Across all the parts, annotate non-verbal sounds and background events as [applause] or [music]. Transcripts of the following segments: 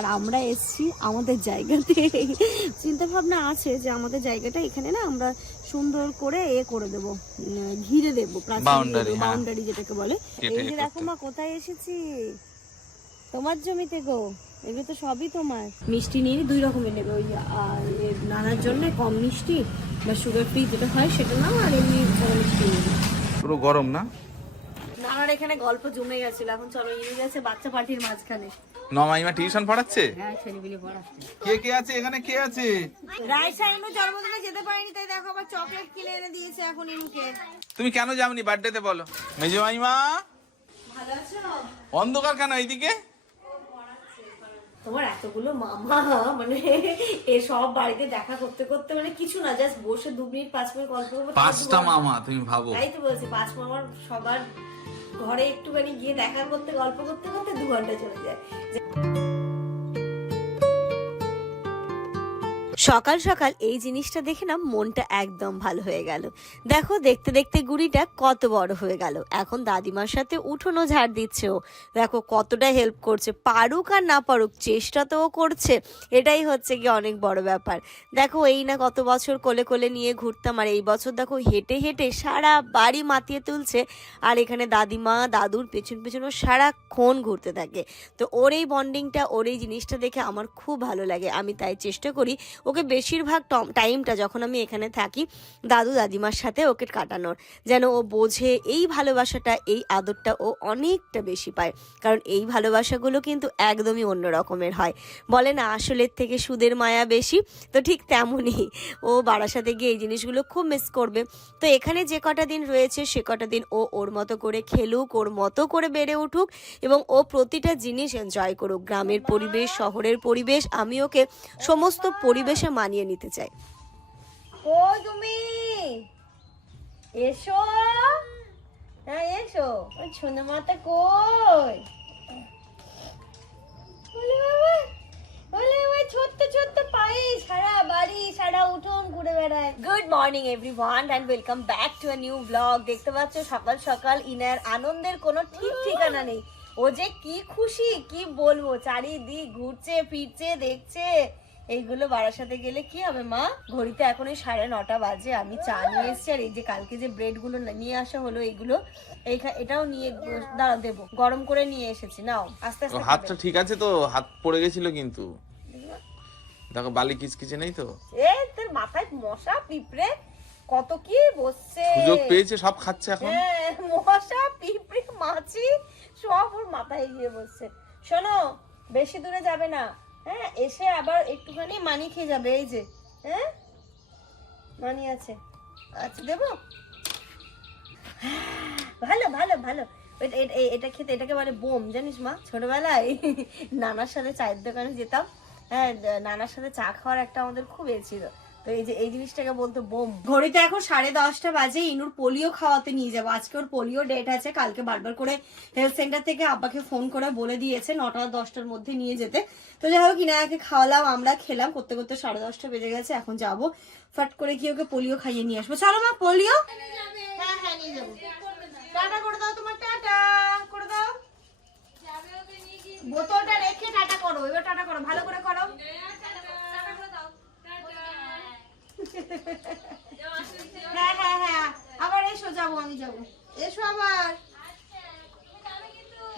আর আমরা এসছি আমাদের জায়গাতে। চিন্তা ভাবনা আছে যে আমাদের জায়গাটা এখানে না আমরা সুন্দর করে এ করে দেব ঘিরে দেবো Boundary, হ্যাঁ। বাউন্ডারি যেটাকে বলে। এই যে দেখো মা কোথায় এসেছি? তোমার জমিতে গো এগুলো তো সবই তোমার। মিষ্টি নিয়ে নি, দুই রকমের নেবে ওই নানার জন্য কম মিষ্টি বা সুগার ফ্রি যেটা হয় সেটা নাও আর এমনি মিষ্টি পুরো গরম না? নানার এখানে গল্প জমে গেছিল এখন চলো ইয়ে গেছে বাচ্চা পার্টির মাঝখানে। নমাইমা টিউশন পড়াচ্ছে? হ্যাঁ পড়াচ্ছে। কে কে আছে? এখানে কে আছে? রায় সাহেব জন্মদিনে যেতে পারিনি তাই দেখো আবার চকলেট কিনে এনে দিয়েছে এখন ইনুকে তুমি কেন যাওনি বার্থডেতে বলো? মেজো মাইমা? ভালো আছো? অন্ধকার কেন এইদিকে? তোমার এতগুলো মামা মানে এ সব বাড়িতে দেখা করতে করতে মানে কিছু না জাস্ট বসে দু মিনিট পাঁচ মিনিট গল্প করব পাঁচটা মামা তুমি ভাবো। তাই তো বলছি পাঁচ মামার সবার ঘরে একটুখানি গিয়ে দেখা করতে গল্প করতে করতে দু ঘণ্টা চলে যায়। সকাল সকাল এই জিনিসটা দেখে না মনটা একদম ভালো হয়ে গেল। দেখো, দেখতে দেখতে গুড়িটা কত বড় হয়ে গেল। এখন দাদিমার সাথে উঠোনো ঝাড় দিচ্ছে ও। দেখো, কতটা হেল্প করছে। পারুক আর না পারুক, চেষ্টা তো ও করছে। এটাই হচ্ছে কি অনেক বড় ব্যাপার। দেখো, এই না কত বছর কোলে কোলে নিয়ে ঘুরতাম, আর এই বছর দেখো হেঁটে হেঁটে সারা বাড়ি মাতিয়ে তুলছে। আর এখানে দাদিমা, দাদুর পেছন পেছন ও সারাক্ষণ ঘুরতে থাকে। তো ওর এই বন্ডিংটা ওর এই জিনিসটা দেখে আমার খুব ভালো লাগে। আমি তাই চেষ্টা করি ওকে বেশিরভাগ টাইমটা যখন আমি এখানে থাকি, দাদু দাদিমার সাথে ওকে কাটানোর। যেন ও বোঝে এই ভালোবাসাটা, এই আদরটা ও অনেকটা বেশি পায়। কারণ এই ভালোবাসাগুলো কিন্তু একদমই অন্য রকমের হয়। বলে না, আসলের থেকে সুদের মায়া বেশি? তো ঠিক তেমনই। ও বারাসাতে গিয়ে এই জিনিসগুলো খুব মিস করবে। তো এখানে যে কটা দিন রয়েছে, সে কটা দিন ও ওর মতো করে খেলুক, ওর মতো করে বেড়ে উঠুক এবং ও প্রতিটা জিনিস এনজয় করুক। গ্রামের পরিবেশ, শহরের পরিবেশ, আমি ওকে সমস্ত পরিবেশে মানিয়ে নিতে চাই। কই তুমি? এসো। হ্যাঁ এসো। ওই ছোনা মাতা কই? ওলে বাবা ওলে ওই ছোট্ট ছোট্ট পায়ে সারা বাড়ি সারা উঠোন ঘুরে বেড়ায়। Good morning everyone and welcome back to a new blog দেখতে পাচ্ছ সকাল সকাল ইনার আনন্দের কোনো ঠিক ঠিকানা নেই। ও যে কি খুশি কি বলব? চারিদিক ঘুরছে ফিরছে দেখছে। এইগুলো বারাসাতে গেলে কি হবে মা? ঘড়িতে এখন এই সাড়ে নটা বাজে আমি চা নিয়ে এসেছি আর এই যে কালকে যে ব্রেডগুলো নিয়ে আসা হলো এইগুলো এটাও নিয়ে দাঁড়া দেবো গরম করে নিয়ে এসেছি নাও আস্তে আস্তে হাতটা। ঠিক আছে তো হাত পড়ে গেছিল কিন্তু। দেখো বালি কিচকিচে নেই তো? এ তোর মাথায় মশা পিঁপড়ে কত কি বসছে। সুযোগ পেয়েছে সব খাচ্ছে এখন? হ্যাঁ মশা পিঁপড়ে মাছি সব ওর মাথায় গিয়ে বসছে। শোনো বেশি দূরে যাবে না। হ্যাঁ এসে আবার একটুখানি মানি খেয়ে যাবে, এই যে হ্যাঁ? মানি আছে। আচ্ছা দেবো? ভালো ভালো ভালো। এটা- খেতে, এটাকে বলে বোম, জানিস মা? ছোটবেলায় [laughs] নানার সাথে চায়ের দোকানে যেতাম। হ্যাঁ নানার সাথে চা খাওয়ার একটা আমাদের খুব এ ছিল। তো এই যে এই জিনিসটাকে বলতো বোম। ঘড়িতে এখন সাড়ে দশটা বাজে ইনুর পোলিও খাওয়াতে নিয়ে যাব। আজকে ওর পোলিও ডেট আছে কালকে বারবার করে হেলথ সেন্টার থেকে আব্বাকে ফোন করে বলে দিয়েছে নটা দশটার মধ্যে নিয়ে যেতে। তো যাই হোক ইনায়াকে খাওয়ালাম আমরা খেলাম করতে করতে সাড়ে দশটা বেজে গেছে এখন যাব। ফাট করে কি ওকে পোলিও খাইয়ে নিয়ে আসব। চলো মা পোলিও। হ্যাঁ হ্যাঁ নিয়ে যাব। টাটা করে দাও তোমার টাটা করে দাও। বোতলটা রেখে টাটা করো এবার টাটা করো ভালো করে করো। হ্যাঁ হ্যাঁ হ্যাঁ। আবার এসো যাব আমি যাব। এসো আবার।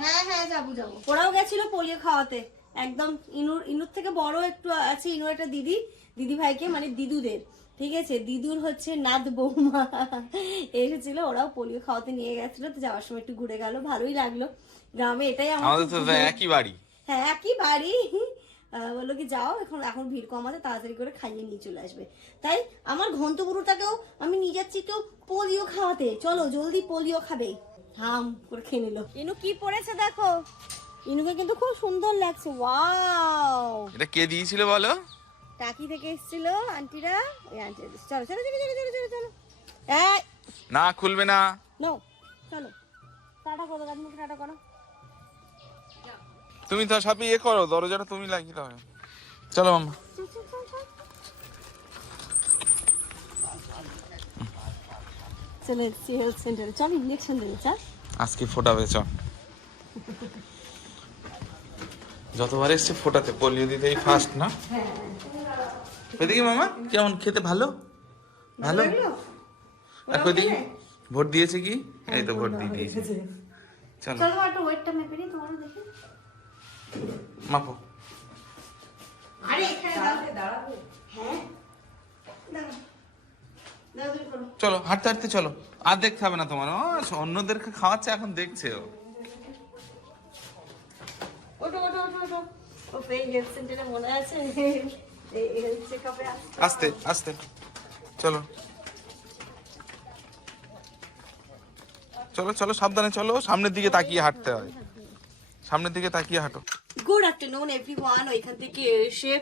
হ্যাঁ হ্যাঁ যাব যাব। ওরাও গেছিল পোলিও খাওয়াতে। একদম ইনুর ইনুর থেকে বড় একটু আছে ইনুর একটা দিদি দিদি ভাইকে মানে দিদুদের। ঠিক আছে? দিদুর হচ্ছে নাদ বৌমা। এসেছিল ওরাও পোলিও খাওয়াতে নিয়ে গেছিল তো যাওয়ার সময় একটু ঘুরে গেল। ভালোই লাগল। গ্রামে এটাই আমার আমাদের একই বাড়ি। হ্যাঁ একই বাড়ি। বলল কি যাও এখন এখন ভিড় কম আছে তাড়াতাড়ি করে খাইয়ে নিয়ে চলে আসবে। তাই আমার ঘন্টগুরুটাকেও আমি নিয়ে যাচ্ছি একটু পোলিও খাওয়াতে চলো জলদি পোলিও খাবে। হাম করে খেয়ে নিল। ইনু কি পড়েছে দেখো? ইনুকে কিন্তু খুব সুন্দর লাগছে ওয়াও! এটা কে দিয়েছিল বলো? টাকি থেকে এসেছিল আন্টিরা। ওই আন্টি চলো চলো চলো চলো চলো চলো চলো। এই! না খুলবে না। নো চলো। টাটা করো দাদুকে টাটা করো। তুমি তো সবই ইয়ে করো দরজাটা তুমি লাগিয়ে দাও। চলো মাম্মা। চল, চল, চল, চল। চলে এসেছি হেলথ সেন্টারে চল। ইঞ্জেকশন দেবে চল আজকে ফোটাবে চ যতবার এসছে ফোটাতে পোলিও দিতে এই ফার্স্ট না? এদিকে মামা কেমন খেতে ভালো? ভালো? আর ওদিকে ভোট দিয়েছে কি? এই তো ভোট দিয়ে দিয়েছে। চলো। চলো একটা ওয়েটটা মেপে নিই তোমারও দেখি। মাপো। আরে এখানে দাঁড়াবে হ্যাঁ? চলো হাঁটতে হাঁটতে চলো। আর দেখতে হবে না তোমার। অন্যদেরকে খাওয়াচ্ছে এখন দেখছে ও। আস্তে আস্তে। চলো। চলো চলো সাবধানে চলো। সামনের দিকে তাকিয়ে হাঁটতে হয়। সামনের দিকে তাকিয়ে হাঁটো। গুড আফটারনুন এভরিওয়ান ওইখান থেকে এসে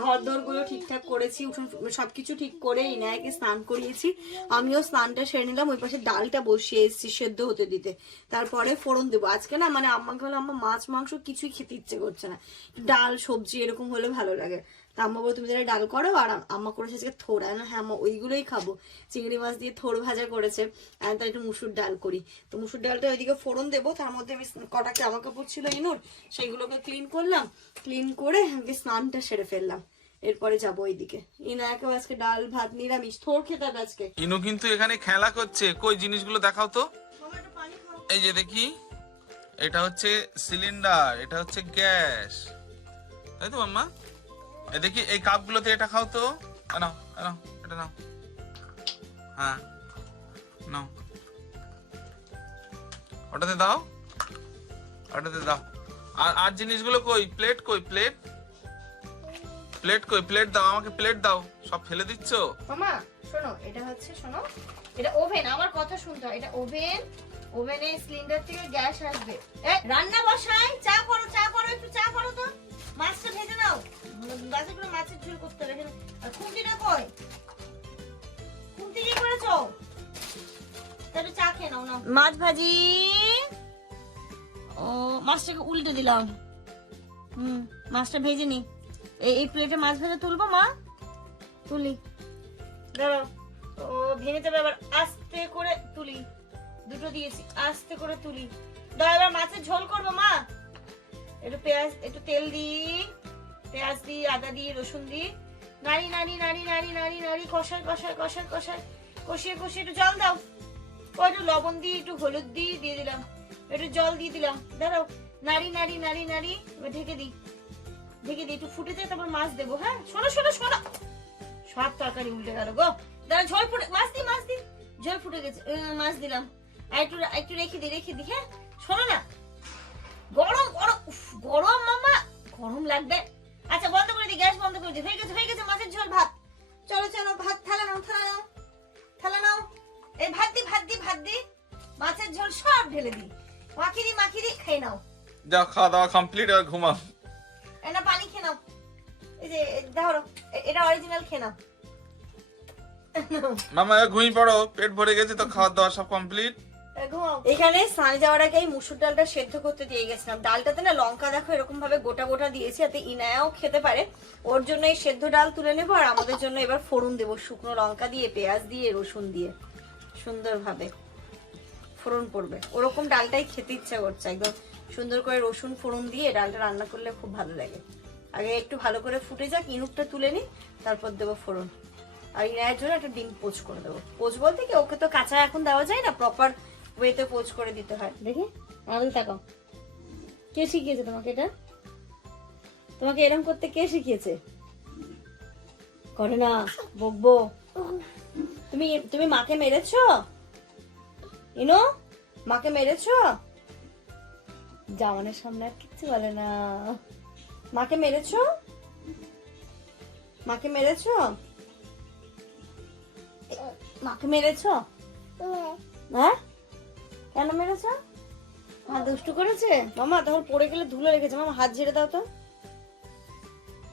ঘর দরগুলো ঠিকঠাক করেছি, উঠোন সবকিছু ঠিক করে ইনায়াকে স্নান করিয়েছি। আমিও স্নানটা সেরে নিলাম, ওই পাশে ডালটা বসিয়ে এসেছি সেদ্ধ হতে দিতে। তারপরে ফোড়ন দেবো। আজকে না মানে আমাকে হলো আমার মাছ, মাংস কিছুই খেতে ইচ্ছে করছে না। ডাল, সবজি এরকম হলে ভালো লাগে। তা আম্মা বলে তুমি তাহলে ডাল করো আর আম্মা করেছে আজকে থোর আমি হ্যাঁ আম্মা ওইগুলোই খাব। চিংড়ি মাছ দিয়ে থোর ভাজা করেছে। আর তাই একটু মুসুর ডাল করি। তো মুসুর ডালটা ওইদিকে ফোড়ন দেবো তার মধ্যে আমি কটা জামা কাপড় ছিল ইনুর সেইগুলোকে ক্লিন করলাম। ক্লিন করে আমি স্নানটা সেরে ফেললাম। এরপরে যাব ওইদিকে। ইনায়াকেও আজকে ডাল ভাত নিরামিষ থোর খেতে হবে আজকে। ইনু কিন্তু এখানে খেলা করছে। কই জিনিসগুলো দেখাও তো। এই যে দেখি এটা হচ্ছে সিলিন্ডার এটা হচ্ছে গ্যাস। তাই তো মাম্মা দেখি, এই কাপগুলোতে এটা খাও তো। নাও নাও, এটা নাও। হ্যাঁ নাও। ওটাতে দাও ওটাতে দাও। আর আর জিনিসগুলো কই? প্লেট কই, প্লেট? প্লেট কই, প্লেট দাও, আমাকে প্লেট দাও। সব ফেলে দিচ্ছ? মামা, শোনো, এটা হচ্ছে, শোনো, এটা ওভেন, আমার কথা শুনতে এটা ওভেন, ওভেনে সিলিন্ডার থেকে গ্যাস আসবে। রান্না বসাই, চা করো চা করো, একটু চা করো তো। মাছটা ভেজে নাও। গাছে করে মাছের ঝোল করতে হবে এখানে। আর খুন্তিটা কই? খুন্তি কি করেছ? তাহলে চা খেয়ে নাও নাও। মাছ ভাজি। ও, মাছটাকে উল্টে দিলাম। হুম, মাছটা ভেজে নি। এই প্লেটে মাছ ভাজা তুলবো, মা? তুলি। দাঁড়াও। ও, ভেঙে যাবে আবার আস্তে করে তুলি। দুটো দিয়েছি, আস্তে করে তুলি। দাঁড়া এবার মাছের ঝোল করব, মা? একটু পেঁয়াজ, একটু তেল দিই। পেঁয়াজ দিই, আদা দিই, রসুন দিই। নাড়ি নাড়ি নাড়ি নাড়ি নাড়ি নাড়ি, কষায় কষায় কষায় কষায়, কষিয়ে কষিয়ে একটু জল দাও। ও একটু লবণ দিই, একটু হলুদ দিই, দিয়ে দিলাম। একটু জল দিয়ে দিলাম। দাঁড়াও। নাড়ি নাড়ি নাড়ি নাড়ি, এবার ঢেকে দিই। ঢেকে দিই, একটু ফুটে যায়, তারপর মাছ দেবো হ্যাঁ? শোনো শোনো শোনো। সব তরকারি উল্টে গেল গো। দাঁড়া ঝোল ফুটে, মাছ দি মাছ দি ঝোল ফুটে গেছে মাছ দিলাম। আর একটু একটু রেখে দি রেখে দি হ্যাঁ? শোনো না। গরম গরম উফ, গরম মামা গরম লাগবে। আচ্ছা বন্ধ করে দি গ্যাস বন্ধ করে দি। হয়ে গেছে হয়ে গেছে মাছের ঝোল ভাত। চলো চলো ভাত থালা নাও থালা নাও থালা নাও। এই ভাত দি ভাত দি ভাত দি মাছের ঝোল সব ঢেলে দি। মাখিরি মাখিরি মাখি খেয়ে নাও। যাও খাওয়া দাওয়া কমপ্লিট আর ঘুমাও। এটা পানি খেয়ে নাও। এই যে ধরো এ- এটা অরিজিনাল খেয়ে নাও। মামা এবার ঘুমিয়ে পড়ো পেট ভরে গেছে তো খাওয়া দাওয়া সব কমপ্লিট এখানে স্নানে যাওয়ার আগে মুসুর ডালটা সেদ্ধ করতে দিয়ে গেছিলাম। ডালটাতে না লঙ্কা দেখো এরকম ভাবে গোটা গোটা দিয়েছি, যাতে ইনায়াও খেতে পারে। ওর জন্য এই সেদ্ধ ডাল তুলে নেব, আর আমাদের জন্য এবার ফোড়ন দেবো, শুকনো লঙ্কা দিয়ে, পেঁয়াজ দিয়ে, রসুন দিয়ে। সুন্দরভাবে ফোড়ন পড়বে। ওরকম ডালটাই খেতে ইচ্ছা করছে, একদম সুন্দর করে রসুন ফোড়ন দিয়ে ডালটা রান্না করলে খুব ভালো লাগে। আগে একটু ভালো করে ফুটে যাক, ইনুকটা তুলে নিই তারপর দেবো ফোড়ন। আর ইনায়ের জন্য একটা ডিম পোচ করে দেবো। পোচ বলতে কি, ওকে তো কাঁচা এখন দেওয়া যায় না প্রপার ওয়েতে পোচ করে দিতে হয়। দেখি? আমাদের তাকাও। কে শিখিয়েছে তোমাকে এটা? তোমাকে এরকম করতে কে শিখিয়েছে? করে না বকবো। তুমি তুমি মাকে মেরেছো? ইনো, মাকে মেরেছো? জামানের সামনে আর কিচ্ছু বলে না। মাকে মেরেছো? মাকে মেরেছো? মাকে মেরেছো? হ্যাঁ? কেন মেরেছো? মা দুষ্টু করেছে? মামা তখন পড়ে গেলে ধুলো লেগেছে। মামা হাত ঝেড়ে দাও তো।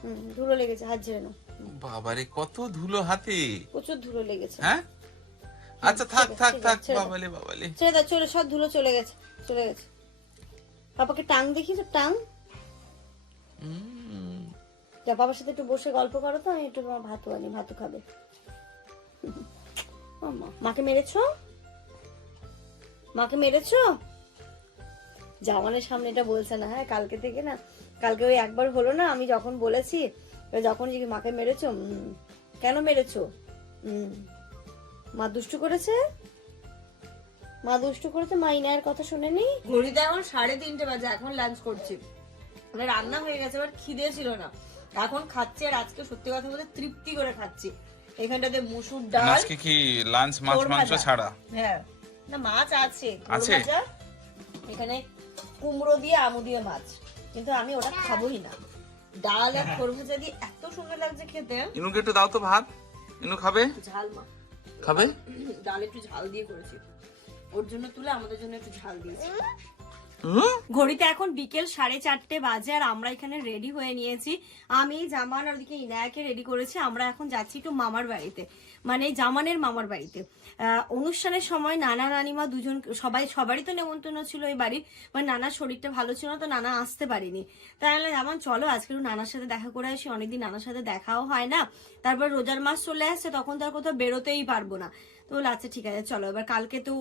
হুম ধুলো লেগেছে হাত ঝেড়ে নাও। বাবারে কত ধুলো হাতে। প্রচুর ধুলো লেগেছে। হ্যাঁ? আচ্ছা থাক থাক থাক। বাবালে বাবালে। ছেড়ে দাও চলে সব ধুলো চলে গেছে চলে গেছে। পাপাকে টাং দেখিয়েছো? টাং? উম, যা বাবার সাথে একটু বসে গল্প করো তো আমি একটু তোমার ভাতু আনি ভাতু খাবে। মাকে মেরেছো? মাকে মেরেছ? জামানের সামনে এটা বলছে না হ্যাঁ কালকে থেকে না কালকে ওই একবার হলো না আমি যখন বলেছি যখন যে মাকে মেরেছো কেন মেরেছো? মা দুষ্টু করেছে? মা দুষ্টু করেছে? মা ইনায়ের কথা শুনেনি? ঘড়িতে এখন সাড়ে তিনটে বাজে এখন লাঞ্চ করছি। মানে রান্না হয়ে গেছে এবার খিদে ছিল না। এখন খাচ্ছি আর আজকে সত্যি কথা বলতে তৃপ্তি করে খাচ্ছি। এখানটাতে মুসুর ডাল আজকে কি লাঞ্চ মাছ মাংস ছাড়া? হ্যাঁ। না মাছ আছে আছে? এখানে কুমড়ো দিয়ে আমু দিয়ে মাছ। কিন্তু আমি ওটা খাবোই না। ডাল আর খোর ভাজা দিয়ে এত সুন্দর লাগছে খেতে। ইনুকে একটু দাও তো ভাত। ইনু খাবে? ঝাল মা। খাবে? ডাল একটু ঝাল দিয়ে করেছি। ওর জন্য তুলে আমাদের জন্য একটু ঝাল দিয়েছি? ঘড়িতে এখন বিকেল সাড়ে চারটে বাজে আর আমরা এখানে রেডি হয়ে নিয়েছি। আমি, জামান আর ওদিকে ইনায়াকে রেডি করেছি। আমরা এখন যাচ্ছি একটু মামার বাড়িতে। মানে জামানের মামার বাড়িতে। অনুষ্ঠানের সময় নানা নানিমা দুজন, সবাই, সবারই তো নেমন্তন্ন ছিল এই বাড়ির। মানে নানার শরীরটা ভালো ছিল তো নানা আসতে পারিনি। তাই আমি জামান, চলো আজকে একটু নানার সাথে দেখা করে আসি। অনেকদিন নানার সাথে দেখাও হয় না। তারপর রোজার মাস চলে আসছে, তখন তো আর কোথাও বেরোতেই পারব না। তো বলল, আচ্ছা ঠিক আছে চলো। এবার কালকে তো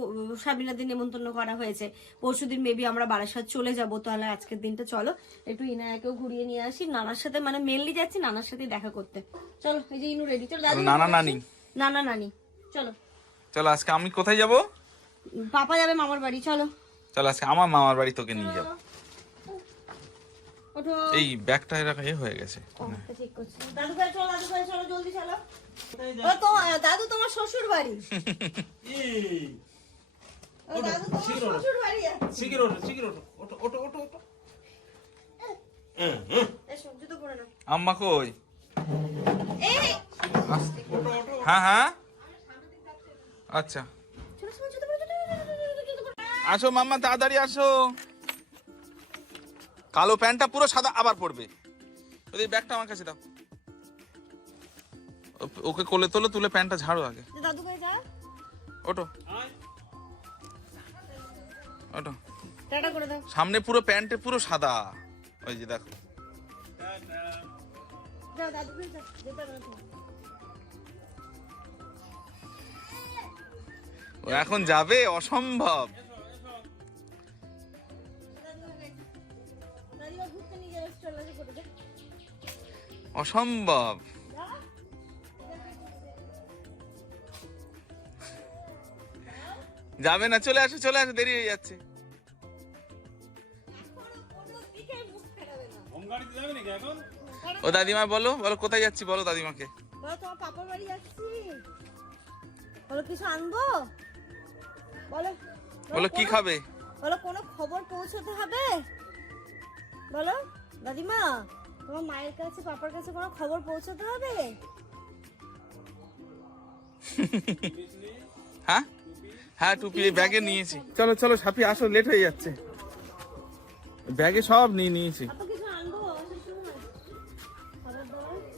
সাবিনাদের নেমন্তন্ন করা হয়েছে। পরশু দিন মেবি আমরা বারাসাত চলে যাব তাহলে আজকের দিনটা চলো। একটু ইনায়াকেও ঘুরিয়ে নিয়ে আসি। নানার সাথে মানে মেনলি যাচ্ছি নানার সাথে দেখা করতে। চলো এই যে ইনু রেডি চলো দাদু নানা নানি। নানা নানি। চলো। চলো আজকে আমি কোথায় যাব? পাপা যাবে মামার বাড়ি চলো। চলো আজকে আমার মামার বাড়ি তোকে নিয়ে যাব। ওঠো। এই ব্যাগটা এরকম হয়ে গেছে। ও, ঠিক করছি। দাদু ভাই চলো দাদু ভাই চলো জলদি চলো। দাদু তোমার শ্বশুর বাড়ি। দাদু তোমার শ্বশুর বাড়ি যাচ্ছে। ওঠো শিগগির ওঠো। ওঠো ওঠো ওঠো ওঠো। এসো, জুতো পরে নাও। আম্মা কই? হ্যাঁ হ্যাঁ। আচ্ছা। আসো মাম্মা তাড়াতাড়ি আসো। কালো প্যান্টটা পুরো সাদা আবার পড়বে ওই ব্যাগটা আমার কাছে দাও। ওকে কোলে তোলো তুলে প্যান্টটা ঝাড়ো আগে দাদু ভাই যা ওটো ওটো টাটা করে দাও সামনে পুরো প্যান্টে পুরো সাদা ওই যে দেখো। ও এখন যাবে অসম্ভব। অসম্ভব যাবে না চলে আসো চলে আসো দেরি হয়ে যাচ্ছে। এখনও কোনো দিকে মুখ ফেরাবে না। হোম গাড়িতে যাবে নাকি এখন? ও দাদিমা বলো বলো কোথায় যাচ্ছি বলো দাদিমাকে। বলো পাপার বাড়ি যাচ্ছি। বলো কিছু আনব? বলো বলো কি খাবে? বলো কোনো খবর পৌঁছতে হবে? বলো দাদিমা তোমার মায়ের কাছে পাপার কাছে কোনো খবর পৌঁছতে হবে? হ্যাঁ? হ্যাঁ টুপি এই ব্যাগে নিয়েছি। চলো চলো সাপি আসো লেট হয়ে যাচ্ছে। ব্যাগে সব নিয়ে নিয়েছি।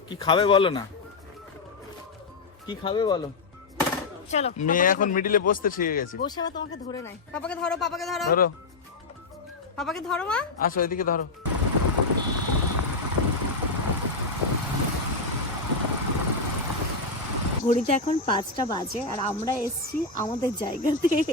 কি খাবে বলো না? কি খাবে বলো? চলো মেয়ে এখন মিডিলে বসতে শিখে গেছে। বসে আবার তোমাকে ধরে নাই পাপাকে ধরো পাপাকে ধরো। ধরো। পাপাকে ধরো মা। আসো এদিকে ধরো। ঘড়িতে এখন পাঁচটা বাজে আর আমরা এসছি আমাদের জায়গাতে।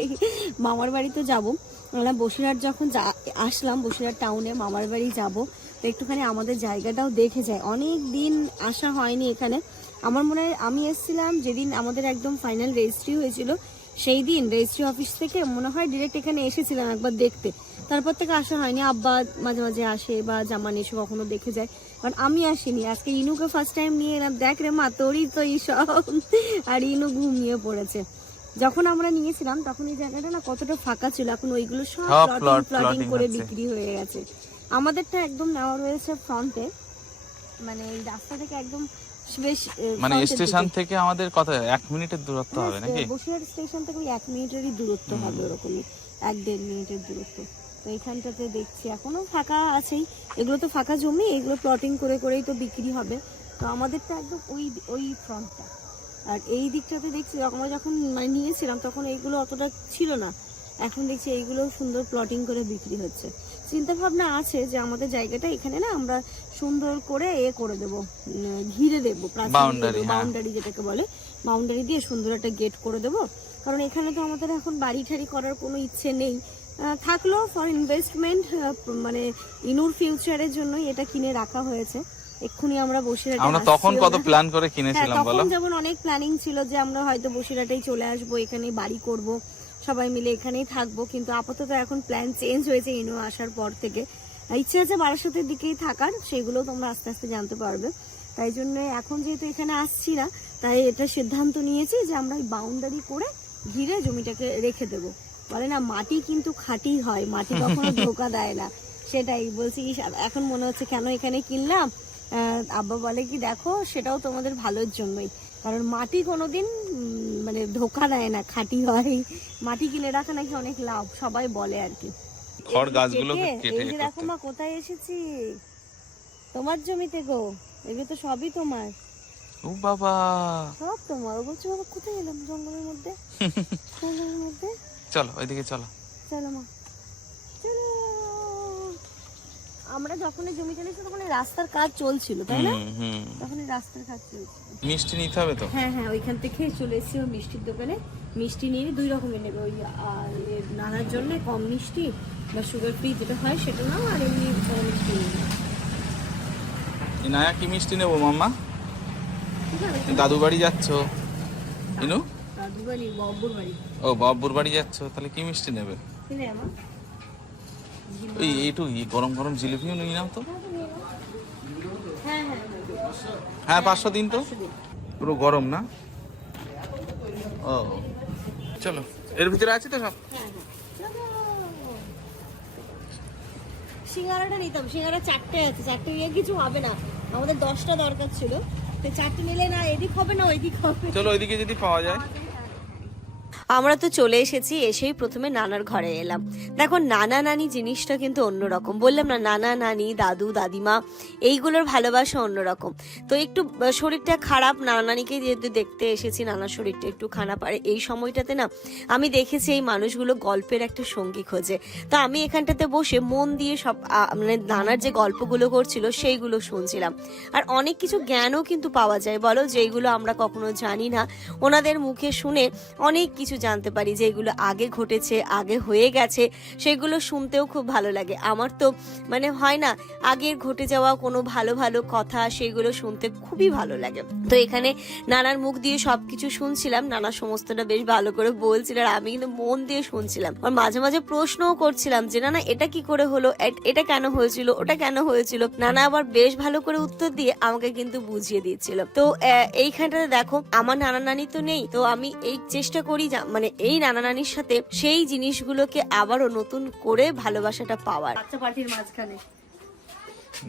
মামার বাড়িতে যাব। আমরা বসিরহাট যখন যা- আসলাম, বসিরহাট টাউনে মামার বাড়ি যাব। তো একটুখানি আমাদের জায়গাটাও দেখে যায়। অনেক দিন আসা হয়নি এখানে। আমার মনে হয় আমি এসেছিলাম যেদিন আমাদের একদম ফাইনাল রেজিস্ট্রি হয়েছিল, সেই দিন রেজিস্ট্রি অফিস থেকে মনে হয় ডিরেক্ট এখানে এসেছিলাম একবার দেখতে। তারপর থেকে আসা হয়নি। আব্বা মাঝে মাঝে আসে বা জামান এসে কখনো দেখে যায়। কারণ আমি আসিনি। আজকে ইনুকে ফার্স্ট টাইম নিয়ে এলাম। দেখ রে মা তোরই তো এই সব। আর ইনু ঘুমিয়ে পড়েছে। যখন আমরা নিয়েছিলাম তখন এই জায়গাটা না কতটা ফাঁকা ছিল। এখন ওইগুলো সব প্লটিং প্লটিং করে বিক্রি হয়ে গেছে। আমাদেরটা একদম নেওয়া রয়েছে ফ্রন্টে মানে এই রাস্তা থেকে একদম বেশ মানে স্টেশন থেকে আমাদের কত এক মিনিটের দূরত্ব হবে নাকি? বসিরহাট স্টেশন থেকে ওই এক মিনিটেরই দূরত্ব হবে ওরকমই। এক দেড় মিনিটের দূরত্ব। এইখানটাতে দেখছি এখনও ফাঁকা আছেই। এগুলো তো ফাঁকা জমি এগুলো প্লটিং করে করেই তো বিক্রি হবে। তো আমাদেরটা একদম ওই ওই ফ্রন্টটা আর এই দিকটাতে দেখছি আমরা যখন মানে নিয়েছিলাম তখন এইগুলো অতটা ছিল না। এখন দেখছি এইগুলো সুন্দর প্লটিং করে বিক্রি হচ্ছে। চিন্তা ভাবনা আছে যে আমাদের জায়গাটা এখানে না আমরা সুন্দর করে এ করে দেবো ঘিরে দেবো হ্যাঁ। বাউন্ডারি যেটাকে বলে। বাউন্ডারি দিয়ে সুন্দর একটা গেট করে দেবো। কারণ এখানে তো আমাদের এখন বাড়ি ঠাড়ি করার কোনো ইচ্ছে নেই। থাকল ফর ইনভেস্টমেন্ট মানে ইনুর ফিউচারের জন্য এটা কিনে রাখা হয়েছে। এক্ষুনি আমরা বসিরহাটে আমরা তখন কত প্ল্যান করে হ্যাঁ কিনেছিলাম তখন বলো? যেমন অনেক প্ল্যানিং ছিল যে আমরা হয়তো বসিরহাটেই চলে আসব এখানে বাড়ি করব সবাই মিলে এখানেই থাকব কিন্তু আপাতত এখন প্ল্যান চেঞ্জ হয়েছে ইনু আসার পর থেকে। ইচ্ছে আছে বারাসাতের দিকেই থাকার সেগুলো তোমরা আস্তে আস্তে জানতে পারবে। তাই জন্য এখন যেহেতু এখানে আসছি না তাই এটা সিদ্ধান্ত নিয়েছি যে আমরা ওই বাউন্ডারি করে ঘিরে জমিটাকে রেখে দেবো। বলে না মাটি কিন্তু খাঁটি হয় মাটি [laughs] কখনো ধোকা দেয় না। সেটাই বলছি এখন মনে হচ্ছে কেন এখানে কিনলাম? আব্বা বলে কি দেখো সেটাও তোমাদের ভালোর জন্যই। কারণ মাটি কোনোদিন মানে ধোকা দেয় না খাঁটি হয়। মাটি কিনে রাখা নাকি অনেক লাভ সবাই বলে আর কি। খড় গাছগুলোকে কেটে, এই দেখো মা কোথায় এসেছি? তোমার জমিতে গো এগুলো তো সবই তোমার। ও বাবা। সব তোমার। বলছো বাবা কোথায় এলাম জঙ্গলের মধ্যে? [laughs] জঙ্গলের মধ্যে? চলো ওইদিকে চলো। চলো মা। চলো। আমরা যখন জমি কিনেছি তখন রাস্তার কাজ চলছিল তাই না? হুম হুম। তখন রাস্তার কাজ চলছিল। মিষ্টি নিতে হবে তো? হ্যাঁ হ্যাঁ ওইখান থেকে চলে এসেছি ওই মিষ্টির দোকানে। মিষ্টি নিয়ে দুই রকমের নেবে। ওই নানার জন্য কম মিষ্টি বা সুগার ফ্রি যেটা হয় সেটা নাও আর এমনি বড় মিষ্টি নেবে ইনায়া কি মিষ্টি নেব মাম্মা? দাদু বাড়ি। যাচ্ছ। ইনু? দাদু বাড়ি বব্বুর বাড়ি। ও বাবুর বাড়ি যাচ্ছ? তাহলে কি মিষ্টি নেবে? ওই এইটু গরম গরম জিলিপিও নিয়ে নাও তো। হ্যাঁ হ্যাঁ। হ্যাঁ পাঁচশো দিন তো। পুরো গরম না? ও চলো। এর ভিতরে আছে তো সব? সিঙ্গারাটা নিতাম। সিঙ্গারা চারটে আছে। চারটে নিয়ে কিছু হবে না। আমাদের দশটা দরকার ছিল। তো চারটে নিলে না এদিক হবে না ওইদিক হবে। চলো ওইদিকে যদি পাওয়া যায়। আমরা তো চলে এসেছি, এসেই প্রথমে নানার ঘরে এলাম। দেখো, নানা নানি জিনিসটা কিন্তু অন্যরকম। বললাম না, নানা, নানি, দাদু, দাদিমা, এইগুলোর ভালোবাসা অন্যরকম। তো একটু শরীরটা খারাপ, নানা নানিকে যেহেতু দেখতে এসেছি নানার শরীরটা একটু খারাপ। আর এই সময়টাতে না, আমি দেখেছি এই মানুষগুলো গল্পের একটা সঙ্গী খোঁজে। তো আমি এখানটাতে বসে মন দিয়ে সব মানে নানার যে গল্পগুলো করছিল, সেইগুলো শুনছিলাম। আর অনেক কিছু জ্ঞানও কিন্তু পাওয়া যায়। বলো, যেইগুলো আমরা কখনো জানি না। ওনাদের মুখে শুনে অনেক কিছু জানতে পারি যেগুলো আগে ঘটেছে, আগে হয়ে গেছে, সেগুলো শুনতেও খুব ভালো লাগে। আমার তো মানে হয় না, আগের ঘটে যাওয়া কোনো ভালো ভালো কথা সেগুলো শুনতে খুবই ভালো লাগে। তো এখানে নানার মুখ দিয়ে সব কিছু শুনছিলাম, নানা সমস্তটা বেশ ভালো করে বলছিল আর আমি কিন্তু মন দিয়ে শুনছিলাম। আর মাঝে মাঝে প্রশ্নও করছিলাম যে না না এটা কি করে হলো? এটা কেন হয়েছিল? ওটা কেন হয়েছিল? নানা আবার বেশ ভালো করে উত্তর দিয়ে আমাকে কিন্তু বুঝিয়ে দিচ্ছিল। তো এইখানটাতে দেখো, আমার নানা নানি তো নেই, তো আমি এই চেষ্টা করি যা- মানে এই নানা নানির সাথে সেই জিনিসগুলোকে আবারও নতুন করে ভালোবাসাটা পাওয়ার। বাচ্চা পার্টির মাঝখানে।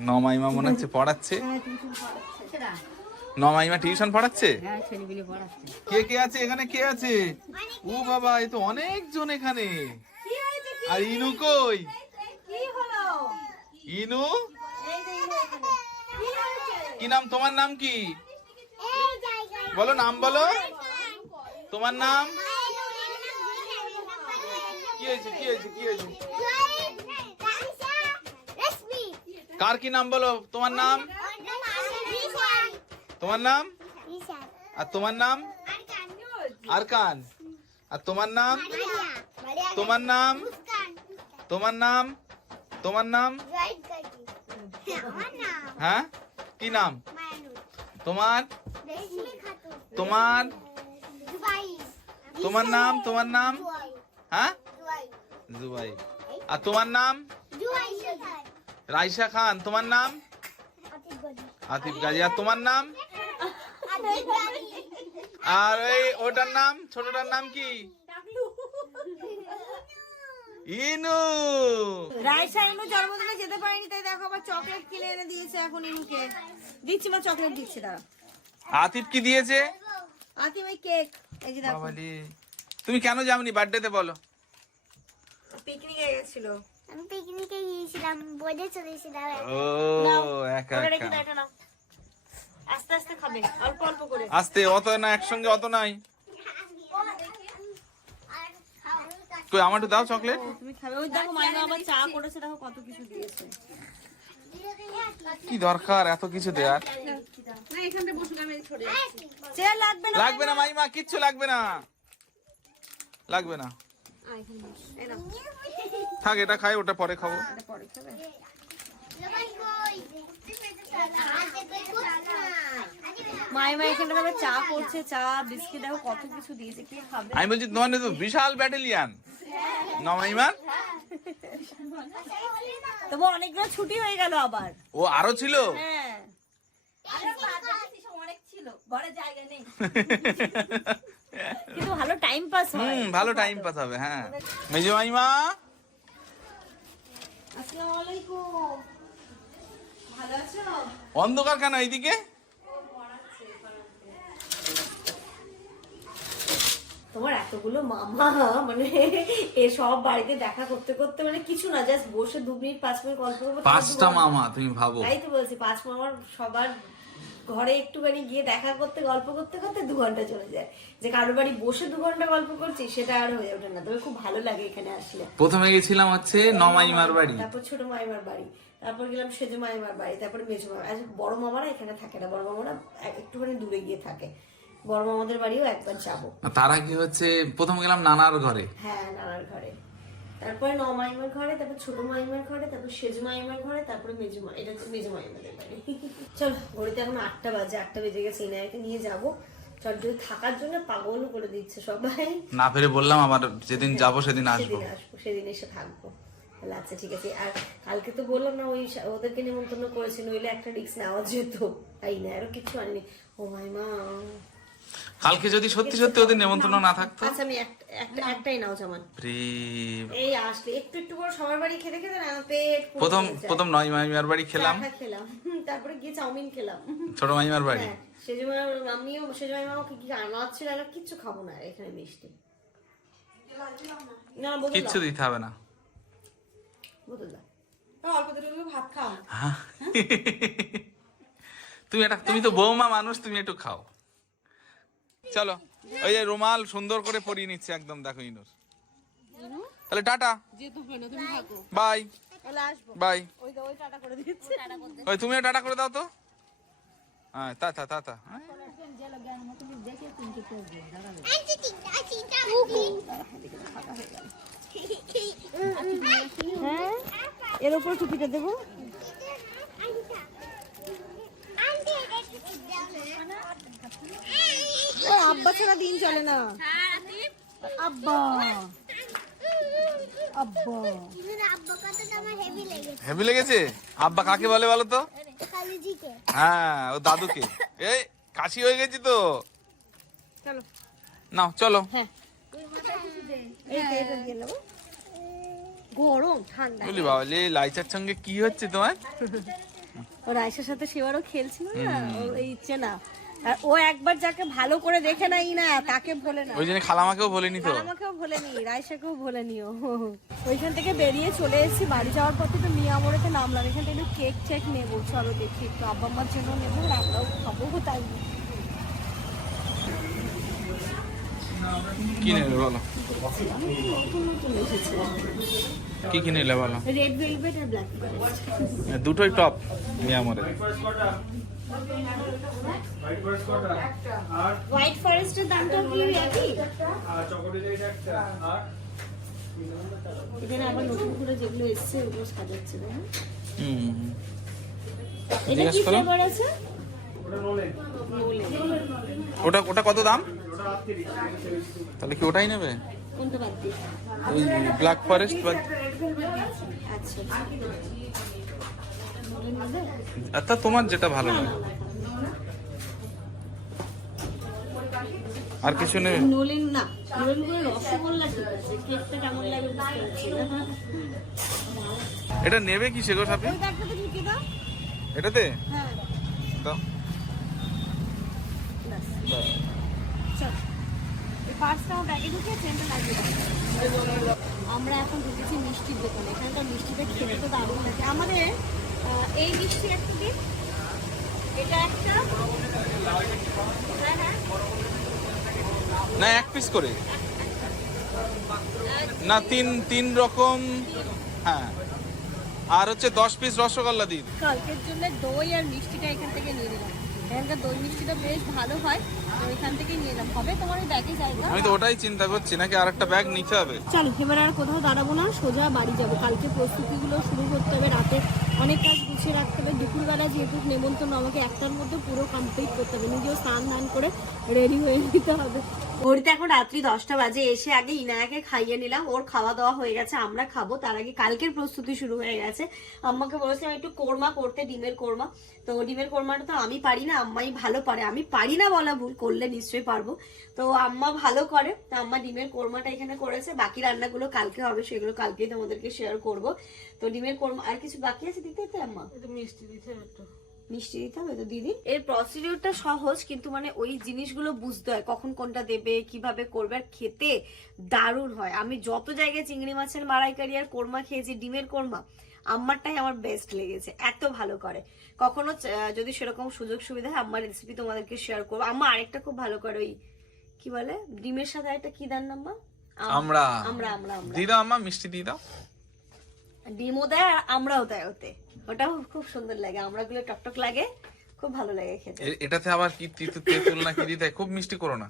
নমাইমা মনে হচ্ছে পড়াচ্ছে। নমাইমা টিউশন পড়াচ্ছে? কে কে আছে এখানে? কে আছে? ও বাবা এ তো অনেক জন এখানে আর ইনু কই? ইনু? এই যে ইনো এখানে। কি কি নাম তোমার নাম কি? বলো নাম বলো। তোমার নাম? কি হয়েছে কি হয়েছে কি হয়েছে কার কি নাম বলো তোমার নাম তোমার নাম আর তোমার নাম আরকান আর তোমার নাম তোমার নাম তোমার নাম তোমার নাম হ্যাঁ কি নাম তোমার তোমার তোমার নাম তোমার নাম হ্যাঁ জুবাই। আর তোমার নাম? রাইসা খান। তোমার নাম? আতিফ গাজী। আর তোমার নাম? আর ওই ওটার নাম? ছোটটার নাম কি? ইনু। রাইসা ইনু জন্মদিনে যেতে পারেনি তাই দেখো আবার চকলেট কিনে এনে দিয়েছে এখন ইনুকে। দিচ্ছি মা চকলেট দিচ্ছি দাঁড়া আতিফ কি দিয়েছে? আতি ভাই কেক এই যে দেখো। তুমি কেন যাওনি? বার্থডেতে বলো। পিকনিকে গেছিল। আমি পিকনিকে গিয়েছিলাম বোর্ডে চলেছিলাম ও একা একা। আস্তে আস্তে খাবে অল্প অল্প করে। আস্তে অত না একসঙ্গে অত নাই। কই আমার একটু দাও চকলেট? তুমি খাবে। ওই দেখো মাইমা আবার চা করেছে দেখো কত কিছু দিয়েছে। কি দরকার এত কিছু দেয়ার? লাগবে না মাইমা কিচ্ছু লাগবে না। লাগবে না। থাক এটা খাই ওটা পরে খাব। পরে এখানে চা করছে চা বিস্কিট দেখো কত কিছু দিয়েছে কে খাবে? আমি বলছি তোমার তো বিশাল ব্যাটালিয়ান। নমাইমার তবু অনেকগুলো ছুটি হয়ে গেল আবার। ও আরও ছিল? হ্যাঁ। [laughs] কিন্তু ভালো টাইম পাস হয়। হুম ভালো টাইম পাস হবে হ্যাঁ। মেজো মাইমা? আসসালামু আলাইকুম। ভালো আছো? অন্ধকার কেন এইদিকে? তোমার এতগুলো মামা মানে এ সব বাড়িতে দেখা করতে করতে মানে কিছু না জাস্ট বসে দু মিনিট পাঁচ মিনিট গল্প করব পাঁচটা মামা তুমি ভাবো। তাই তো বলছি পাঁচ মামার সবার ঘরে একটুখানি গিয়ে দেখা করতে গল্প করতে করতে দু ঘণ্টা চলে যায়। যে কারোর বাড়ি বসে দু ঘণ্টা গল্প করছি সেটা আর হয়ে ওঠে না। তবে খুব ভালো লাগে এখানে আসলে। প্রথমে গেছিলাম হচ্ছে নমাইমার বাড়ি। তারপর ছোট মাইমার বাড়ি। তারপর গেলাম সেজো মাইমার বাড়ি তারপর মেজো মামা। বড় মামারা এখানে থাকে না। বড় মামারা একটুখানি দূরে গিয়ে থাকে। বড় মামাদের বাড়িও একবার যাব। তারা কি হচ্ছে প্রথম গেলাম নানার ঘরে। হ্যাঁ নানার ঘরে। তারপরে ন মাইমার ঘরে তারপর ছোট মাইমার ঘরে তারপর সেজু মাইমার ঘরে তারপরে মেজু মা এটা হচ্ছে মেজু মাইমাদের বাড়ি। চল ঘড়িতে এখন আটটা বাজে আটটা বেজে গেছে ইনায়াকে নিয়ে যাব। চল যদি থাকার জন্য পাগল করে দিচ্ছে সবাই। না ফেরে বললাম আবার যেদিন যাব সেদিন আসব। সেদিন আসব। সেদিন এসে থাকব। বলে আচ্ছা ঠিক আছে। আর কালকে তো বললাম না ওই ওদেরকে নিমন্ত্রণ করেছে নইলে একটা রিক্স নেওয়া যেত। তাই না? আরও কিছু আননি। ও মাইমা। কালকে যদি সত্যি সত্যি ওদের নেমন্ত্রণ না থাকতো? আচ্ছা আমি একটা একটা- একটাই নাও জামান। প্রেম। এই আসলে একটু একটু করে সবার বাড়ি খেতে খেতে না পেট প্রথম প্রথম নয় মাইমার বাড়ি খেলাম। খেলাম। [laughs] তারপরে গিয়ে চাউমিন খেলাম। ছোট মাইমার বাড়ি। হ্যাঁ মামাকে কি আনাজ ছিল আর কিচ্ছু খাব না এখানে মিষ্টি। না কিচ্ছু দিতে হবে না। বোতল দাও। হ্যাঁ। তুমি এটা তুমি তো বৌমা মানুষ তুমি একটু খাও। চলো, ওই যে রুমাল সুন্দর করে পরিয়ে নিচ্ছে একদম, দেখো ইনুর। তাহলে টাটা। বাই। বাই। ওই তুমিও টাটা করে দাও তো। হ্যাঁ? এর উপর টুপিটা দেবো। আব্বা ছাড়া দিন চলে না। আব্বা। আব্বা। হেভি লেগেছে? আব্বা কাকে বলে বলো তো? হ্যাঁ ও দাদুকে। এই কাশি হয়ে গেছি তো। চলো। নাও চলো। হ্যাঁ। গরম ঠান্ডা। বলি বাবা লে লাইচার সঙ্গে কি হচ্ছে তোমার? [laughs] ও রাইসের সাথে সেবারও খেলছিল না? ও এই ইচ্ছে না। আর ও একবার যাকে ভালো করে দেখে নাই না তাকে ভোলে না। ওই জন্য খালামাকেও বলিনি তো। খালামাকেও ভোলেনি রাইসাকেও ভোলেনিও ওইখান থেকে বেরিয়ে চলে এসেছি বাড়ি যাওয়ার পথে তো মিয়ামোড়েতে নামলাম। এখান থেকে একটু কেক চেক নেব। চলো দেখি একটু আব্বা আম্মার জন্য নেব আমরাও খাব তাই। কি নেবে বলো? কি কি নিলে বলো? রেড ভেলভেট আর ব্ল্যাক দুটোই টপ মিয়ামরে হোয়াইট ফরেস্টের দামটাও কি একই এখানে আবার নতুন করে যেগুলো এসছে ওগুলো সাজাচ্ছে না? হুম এটা কি ফ্লেভার আছে। ওটা ওটা কত দাম? তাহলে কি ওটাই নেবে? ওই ব্ল্যাক ফরেস্ট বা আচ্ছা তোমার যেটা ভালো লাগে। আর কিছু নেবে? নোলেন না নোলেন করে রসগোল্লা ঠিক আছে কেকটা কেমন লাগে বুঝতে পারছি না। এটা নেবে কি সেগো সাপে এটাতে? হ্যাঁ। দাও ব্যাস। চল এই পার্সটা আমার এখন ঢুকেছি মিষ্টির দোকানে। এখানকার মিষ্টিটা খেতে তো দারুণ লাগে। আমাদের এই মিষ্টি একটা দিন এটা একটা হ্যাঁ হ্যাঁ। না এক পিস করে। না তিন তিন রকম হ্যাঁ। আর হচ্ছে দশ পিস রসগোল্লা দিন কালকের জন্য দই আর মিষ্টিটা এখান থেকে নিয়ে নিলাম। এখানকার দই মিষ্টিটা বেশ ভালো হয় তো এখান থেকেই নিয়ে এলাম হবে তোমার ওই ব্যাগে জায়গা আমি তো ওটাই চিন্তা করছি নাকি আর একটা ব্যাগ নিতে হবে? চলো এবার আর কোথাও দাঁড়াবো না সোজা বাড়ি যাব। কালকে প্রস্তুতিগুলো শুরু করতে হবে রাতে অনেক কাজ গুছিয়ে রাখতে হবে। দুপুরবেলা যেহেতু নেমন্তন্ন আমাকে একটার মধ্যে পুরো কমপ্লিট করতে হবে। নিজেও স্নান ধান করে রেডি হয়ে নিতে হবে। ঘড়িতে এখন রাত্রি দশটা বাজে, এসে আগে ইনায়াকে খাইয়ে নিলাম। ওর খাওয়া দাওয়া হয়ে গেছে, আমরা খাব। তার আগে কালকের প্রস্তুতি শুরু হয়ে গেছে। আম্মাকে বলেছিলাম একটু কোরমা করতে, ডিমের কোরমা। তো ডিমের কোরমাটা তো আমি পারি না, আম্মাই ভালো পারে। আমি পারি না বলা ভুল, করলে নিশ্চয়ই পারব। তো আম্মা ভালো করে, তো আম্মা ডিমের কোরমাটা এখানে করেছে। বাকি রান্নাগুলো কালকে হবে, সেগুলো কালকেই তোমাদেরকে শেয়ার করব। তো ডিমের কোরমা, আর কিছু বাকি আছে দিতে আম্মা? মিষ্টি দিতে একটু। মিষ্টি দিতে হবে তো দিদি? এর প্রসিডিউরটা সহজ কিন্তু মানে ওই জিনিসগুলো বুঝতে হয় কখন কোনটা দেবে কীভাবে করবে আর খেতে দারুণ হয়। আমি যত জায়গায় চিংড়ি মাছের মালাইকারি আর কোরমা খেয়েছি ডিমের কোরমা আম্মারটাই আমার বেস্ট লেগেছে এত ভালো করে। কখনো যদি সেরকম সুযোগ সুবিধা হয় আম্মার রেসিপি তোমাদেরকে শেয়ার করব। আম্মা আরেকটা খুব ভালো করে ওই কি বলে? ডিমের সাথে একটা কি দেন আম্মা আম- আমরা। আমরা আমরা আমরা। দিয়ে দাও মিষ্টি দিয়ে দাও ডিমও দেয় আর আমরাও দেয় ওতে। ওটাও খুব সুন্দর লাগে আমরাগুলো টকটক লাগে খুব ভালো লাগে খেতে। এটাতে আবার কি তিতু- তেঁতুল না কি দেয়? খুব মিষ্টি করো না।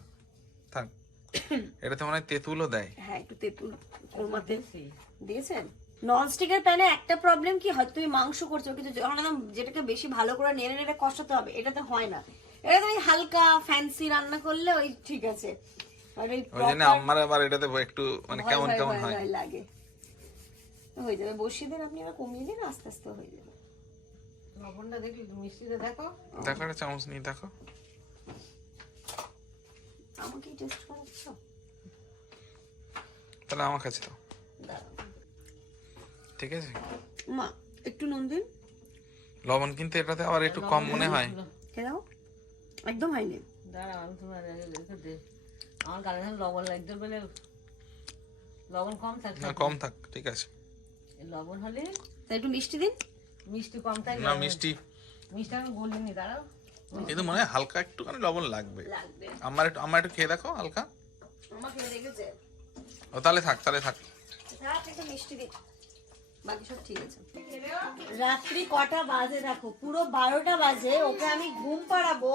থাক। এটাতে মনে হয় তেঁতুলও দেয়। হ্যাঁ একটু তেঁতুল কোরমাতে দিয়েছেন। ননস্টিকের প্যানে একটা প্রবলেম কি হয় তুমি মাংস করছ কিন্তু যেটাকে বেশি ভালো করে নেড়ে নেড়ে কষাতে হবে এটাতে হয় না। এটা তুমি হালকা ফ্যান্সি রান্না করলে ওই ঠিক আছে। ওই জন্য আমার আবার এটাতে একটু মানে কেমন কেমন হয়। লাগে। হয়ে যাবে। বসিয়ে দেন আপনি এবার কমিয়ে দিন আস্তে আস্তে হয়ে যাবে। লবণটা দেখি মিষ্টিটা দেখো। দেখো একটা চামচ নিয়ে দেখো। আমাকেই টেস্ট করাচ্ছ? তাহলে আমার কাছে দাও। ঠিক আছে? মা একটু নুন দিন। লবণ কিন্তু এটাতে আবার একটু কম মনে হয়। খেয়ে দাও একদম হয়নি। দাঁড়া আমি তোমার আগে দে। আমার গালে লবণ লাগতে বলে লবণ কম থাকছে। না কম থাক ঠিক আছে। লবণ হলে তাই একটু মিষ্টি দিন। মিষ্টি কম থাকে না মিষ্টি। মিষ্টি আমি বলিনি দাঁড়াও। কিন্তু মনে হয় হালকা একটুখানি লবণ লাগবে। লাগবে। আমার একটু আমার একটু খেয়ে দেখো হালকা। ও তাহলে থাক তাহলে থাক। একটু মিষ্টি দিন। বাকি সব ঠিক আছে। রাত্রি কটা বাজে দেখো? পুরো বারোটা বাজে ওকে আমি ঘুম পাড়াবো।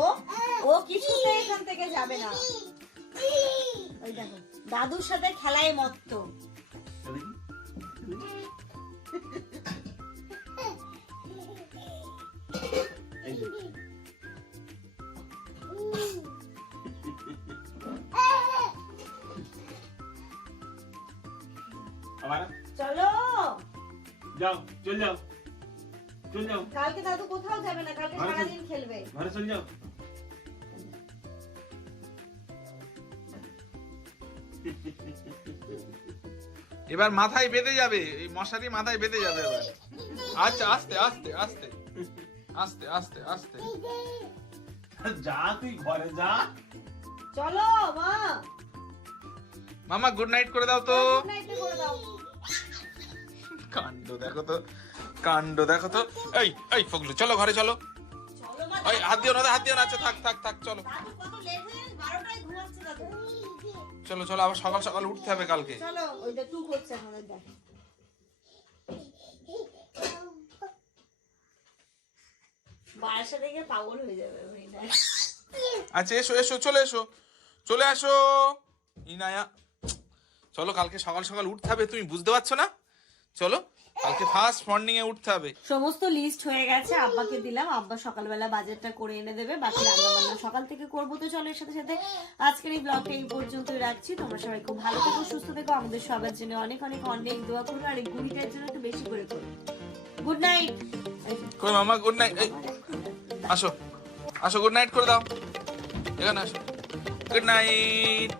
ও কিছুতে এখান থেকে যাবে না। ওই দেখো দাদুর সাথে খেলায় মত্ত। চলো। যাও চল যাও। চল যাও। কালকে দাদু কোথাও যাবে না কালকে সারাদিন খেলবে। ঘরে চল যাও। এবার মাথায় বেঁধে যাবে এই মশারি মাথায় বেঁধে যাবে এবার। আচ্ছা আস্তে আস্তে আস্তে। আস্তে আস্তে আস্তে। যা তুই ঘরে যা। চলো মা। মামা গুড নাইট করে দাও তো। গুড নাইট করে দাও। কাণ্ড দেখো তো কাণ্ড দেখো তো। এই এই ফগলু চলো ঘরে চলো। ওই হাত দিও না হাত দিও না আচ্ছা থাক থাক থাক চলো। চলো চলো আবার সকাল সকাল উঠতে হবে কালকে। চলো ওইটা টু করছে এখন ওই দেখ থেকে পাগল হয়ে যাবে আচ্ছা এসো এসো চলে এসো চলে আসো। ইনায়া চলো কালকে সকাল সকাল উঠতে হবে তুমি বুঝতে পারছ না? চলো। কালকে ফার্স্ট মর্নিং এ উঠতে হবে। সমস্ত লিস্ট হয়ে গেছে আব্বাকে দিলাম আব্বা সকালবেলা বাজারটা করে এনে দেবে বাকি রান্না বান্না সকাল থেকে করব তো চলো এর সাথে সাথে। আজকের এই ব্লগটা এই পর্যন্তই রাখছি তোমরা সবাই খুব ভালো থেকো সুস্থ থেকো আমাদের সবার জন্য অনেক অনেক অনেক দোয়া করো আর এই গুড়িটার জন্য একটু বেশি করে করো। গুড নাইট কই মামা গুড নাইট আসো আসো গুড নাইট করে দাও। এখানে আসো। Good night